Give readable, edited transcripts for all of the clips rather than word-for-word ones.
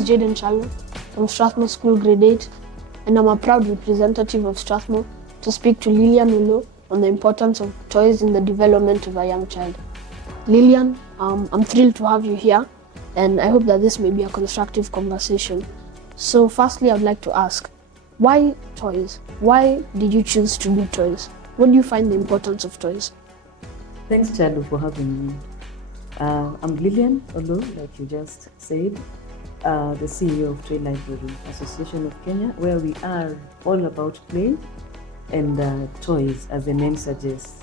is Jayden Kyalo from Strathmore School Grade 8, and I'm a proud representative of Strathmore to speak to Lilian Oloo on the importance of toys in the development of a young child. Lilian, I'm thrilled to have you here, and I hope that this may be a constructive conversation. So firstly, I'd like to ask, why toys? Why did you choose to do toys? What do you find the importance of toys? Thanks, Chalo, for having me. I'm Lilian Oloo, like you just said, the CEO of Toy Library Association of Kenya, where we are all about play and toys, as the name suggests.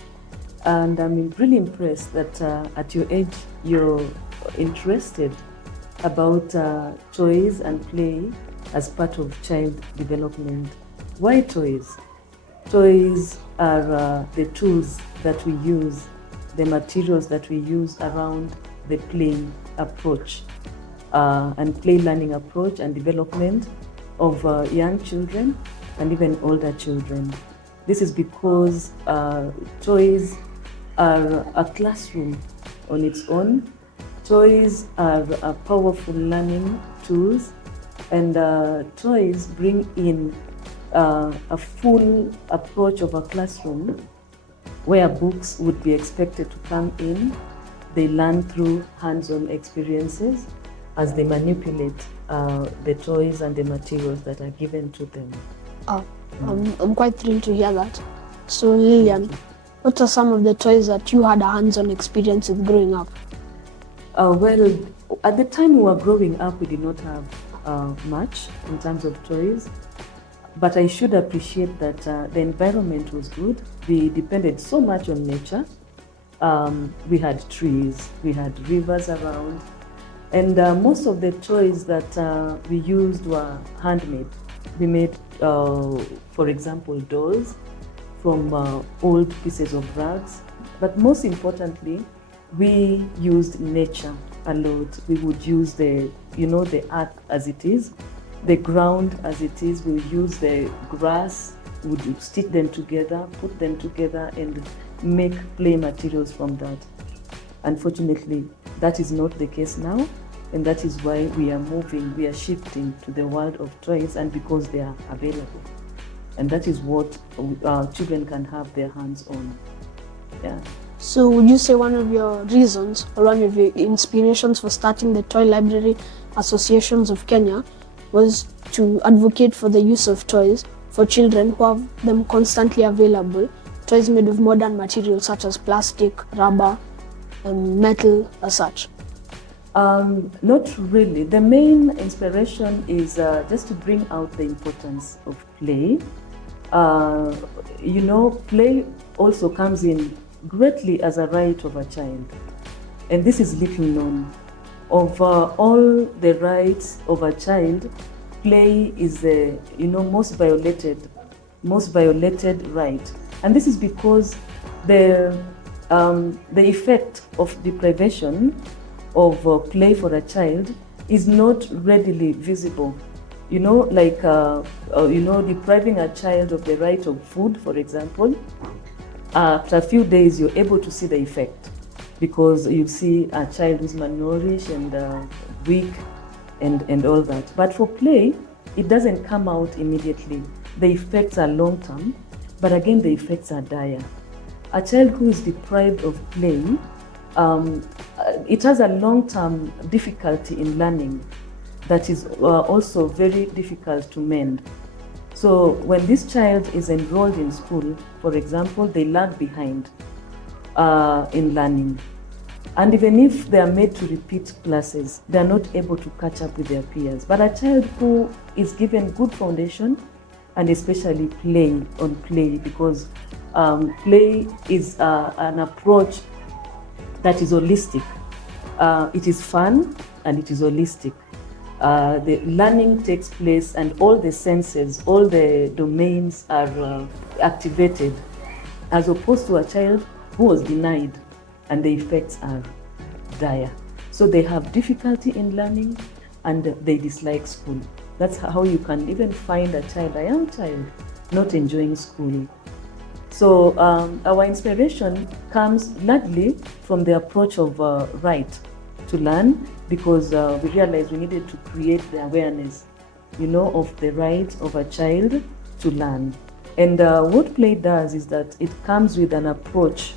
And I'm really impressed that at your age, you're interested about toys and play as part of child development. Why toys? Toys are the tools that we use, the materials that we use around the play approach and play learning approach and development of young children and even older children. This is because toys are a classroom on its own. Toys are powerful learning tools, and toys bring in a full approach of a classroom where books would be expected to come in. They learn through hands-on experiences as they manipulate the toys and the materials that are given to them. I'm quite thrilled to hear that. So Lilian, what are some of the toys that you had a hands-on experience with growing up? Well, at the time we were growing up, we did not have much in terms of toys. But I should appreciate that the environment was good. We depended so much on nature. We had trees, we had rivers around, and most of the toys that we used were handmade. We made, for example, dolls from old pieces of rags. But most importantly, we used nature a lot. We would use the earth as it is, the ground as it is. We would use the grass, we would stick them together, put them together and make play materials from that. Unfortunately, that is not the case now, and that is why we are shifting to the world of toys, and because they are available. And that is what children can have their hands on. Yeah. So would you say one of your reasons or one of your inspirations for starting the Toy Library Associations of Kenya was to advocate for the use of toys for children who have them constantly available, toys made of modern materials such as plastic, rubber, and metal as such? Not really. The main inspiration is just to bring out the importance of play. Play also comes in greatly as a right of a child, and this is little known. Of all the rights of a child, play is the most violated right, and this is because the effect of deprivation of play for a child is not readily visible. Depriving a child of the right of food, for example. After a few days, you're able to see the effect, because you see a child who's malnourished and weak and all that. But for play, it doesn't come out immediately. The effects are long-term, but again, the effects are dire. A child who is deprived of play, it has a long-term difficulty in learning that is also very difficult to mend. So when this child is enrolled in school, for example, they lag behind in learning. And even if they are made to repeat classes, they are not able to catch up with their peers. But a child who is given good foundation, and especially play, because play is an approach that is holistic. It is fun and it is holistic. The learning takes place and all the senses, all the domains are activated, as opposed to a child who was denied, and the effects are dire. So they have difficulty in learning and they dislike school. That's how you can even find a young child, not enjoying school. So our inspiration comes largely from the approach of right. to learn, because we realized we needed to create the awareness, of the right of a child to learn. And what play does is that it comes with an approach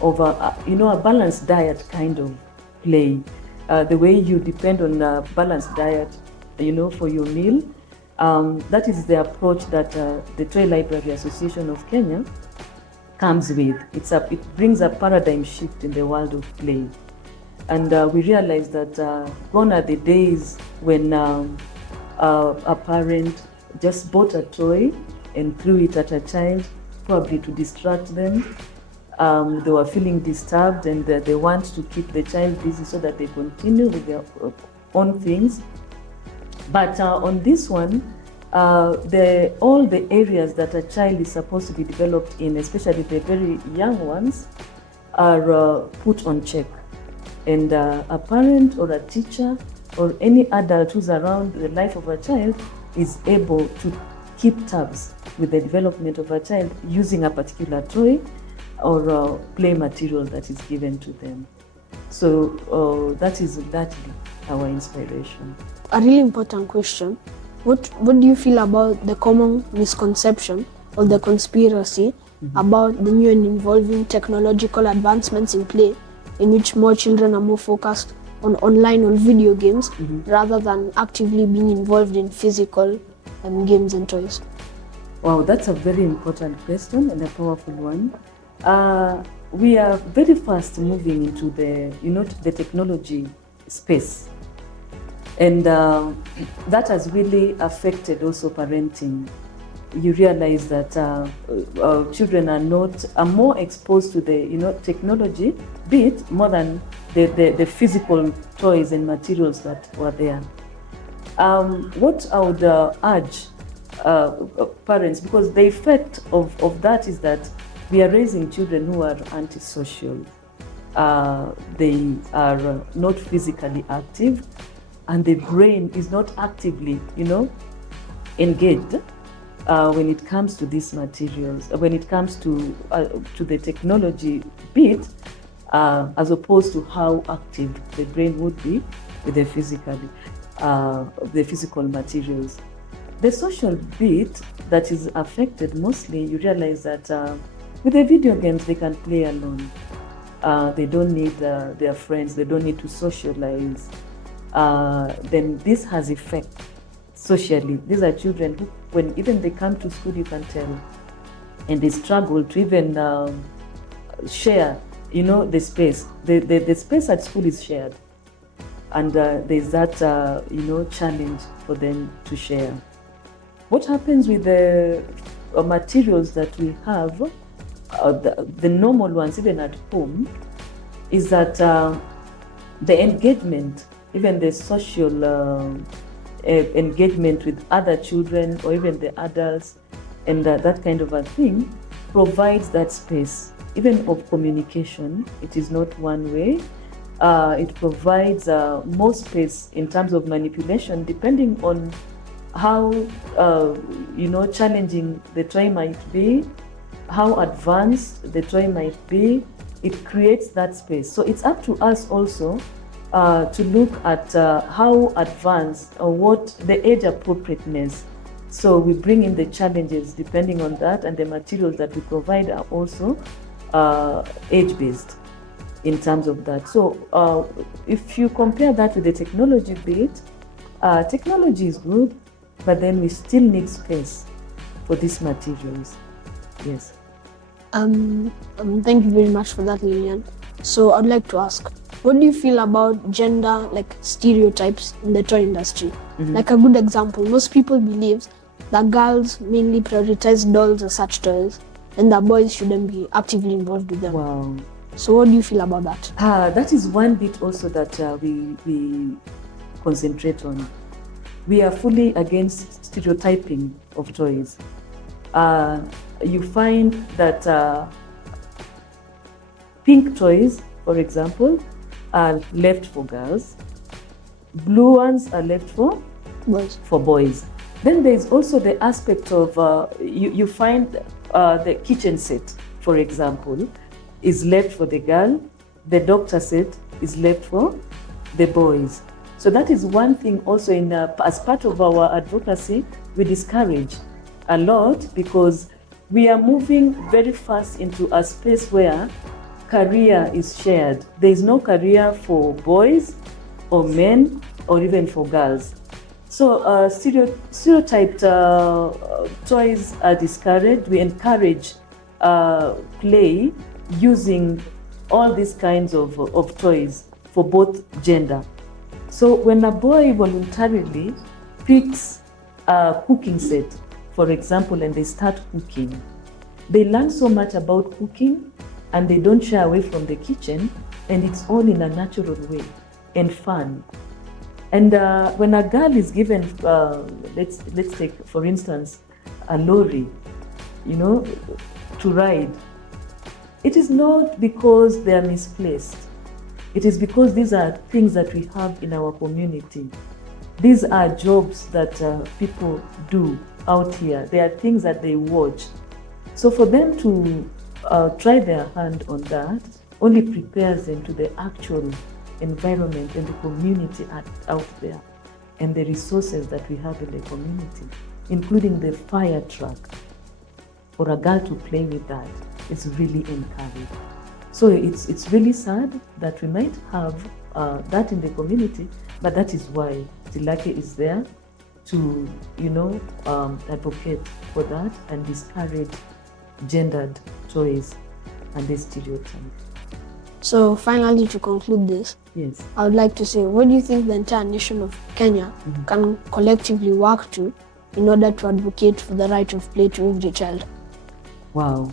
of a balanced diet kind of play. The way you depend on a balanced diet, for your meal. That is the approach that the Toy Library Association of Kenya comes with. It brings a paradigm shift in the world of play. And we realize that gone are the days when a parent just bought a toy and threw it at a child, probably to distract them. They were feeling disturbed, and they want to keep the child busy so that they continue with their own things. But on this one, all the areas that a child is supposed to be developed in, especially the very young ones, are put on check. And a parent or a teacher or any adult who's around the life of a child is able to keep tabs with the development of a child using a particular toy or play material that is given to them. So that is largely our inspiration. A really important question. What do you feel about the common misconception or the conspiracy about the new and evolving technological advancements in play, in which more children are more focused on online or video games rather than actively being involved in physical games and toys? Wow, that's a very important question and a powerful one. We are very fast moving into the technology space. And that has really affected also parenting. You realize that children are more exposed to the technology bit more than the physical toys and materials that were there. What I would urge parents, because the effect of that is that we are raising children who are antisocial. They are not physically active, and the brain is not actively, engaged when it comes to these materials, when it comes to the technology bit, as opposed to how active the brain would be with the physical materials. The social bit that is affected mostly, you realize that with the video games, they can play alone. They don't need their friends, they don't need to socialize. Then this has effect socially. These are children who, when even they come to school, you can tell, and they struggle to even share, the space. The space at school is shared, and there's that, challenge for them to share. What happens with the materials that we have, the normal ones, even at home, is that the engagement, even the social engagement with other children or even the adults, and that kind of a thing, provides that space, even of communication. It is not one way. It provides more space in terms of manipulation, depending on how challenging the toy might be, how advanced the toy might be. It creates that space. So it's up to us also to look at how advanced or what the age appropriateness. So we bring in the challenges depending on that, and the materials that we provide are also age-based in terms of that. So if you compare that with the technology bit, technology is good, but then we still need space for these materials. Yes. Thank you very much for that, Lilian. So I'd like to ask, what do you feel about gender stereotypes in the toy industry? Like a good example, most people believe that girls mainly prioritize dolls or such toys, and that boys shouldn't be actively involved with them. Wow. So what do you feel about that? That is one bit also that we concentrate on. We are fully against stereotyping of toys. You find that pink toys, for example, are left for girls. Blue ones are left for boys. Then there's also the aspect of, you find the kitchen set, for example, is left for the girl. The doctor set is left for the boys. So that is one thing also as part of our advocacy, we discourage a lot because we are moving very fast into a space where career is shared. There is no career for boys or men or even for girls. So stereotyped toys are discouraged. We encourage play using all these kinds of toys for both gender. So when a boy voluntarily picks a cooking set, for example, and they start cooking, they learn so much about cooking and they don't shy away from the kitchen, and it's all in a natural way and fun. And when a girl is given, let's take, for instance, a lorry, to ride, it is not because they are misplaced. It is because these are things that we have in our community. These are jobs that people do out here. They are things that they watch. So for them to try their hand on that only prepares them to the actual environment and the community out there and the resources that we have in the community, including the fire truck. For a girl to play with that, it's really encouraged. So it's really sad that we might have that in the community, but that is why Tilake is there to, advocate for that and discourage gendered toys and the stereotype. So finally, to conclude this, yes, I would like to say, what do you think the entire nation of Kenya can collectively work to in order to advocate for the right of play to every child? Wow.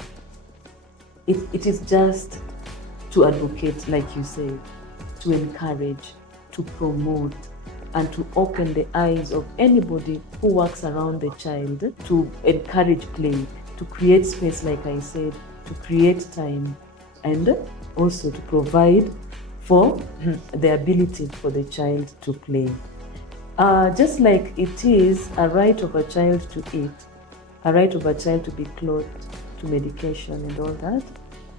It is just to advocate, like you say, to encourage, to promote, and to open the eyes of anybody who works around the child to encourage play, to create space, like I said, to create time, and also to provide for the ability for the child to play. Just like it is a right of a child to eat, a right of a child to be clothed, to medication and all that,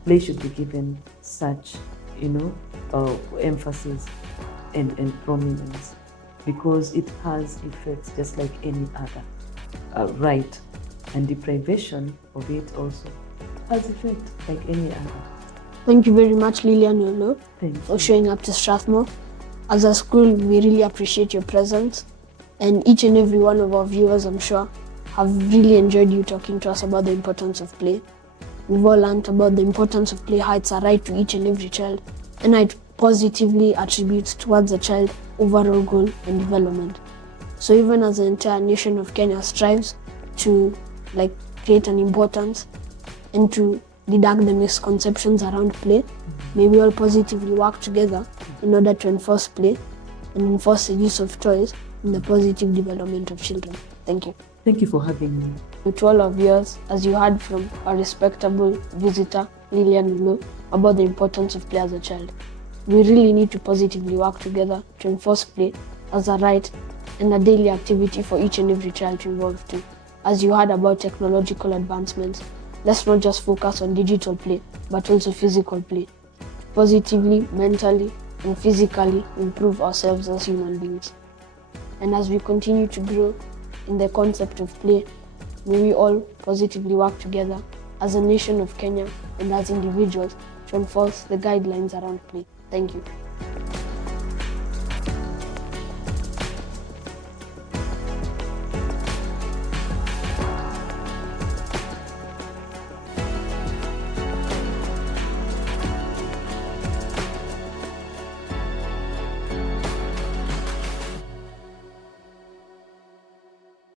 play should be given such, emphasis and prominence, because it has effects just like any other right, and deprivation of it also has effect like any other. Thank you very much, Lilian Oloo, for showing up to Strathmore. As a school, we really appreciate your presence, and each and every one of our viewers, I'm sure, have really enjoyed you talking to us about the importance of play. We've all learned about the importance of play, how it's a right to each and every child, and how it positively attributes towards the child's overall goal and development. So even as the entire nation of Kenya strives to create an importance and to deduct the misconceptions around play, may we all positively work together in order to enforce play and enforce the use of toys in the positive development of children. Thank you. Thank you for having me. To all our viewers, as you heard from our respectable visitor, Lilian Oloo, about the importance of play as a child, we really need to positively work together to enforce play as a right and a daily activity for each and every child to involve too. As you heard about technological advancements, let's not just focus on digital play, but also physical play, to positively, mentally, and physically improve ourselves as human beings. And as we continue to grow in the concept of play, may we all positively work together as a nation of Kenya and as individuals to enforce the guidelines around play. Thank you.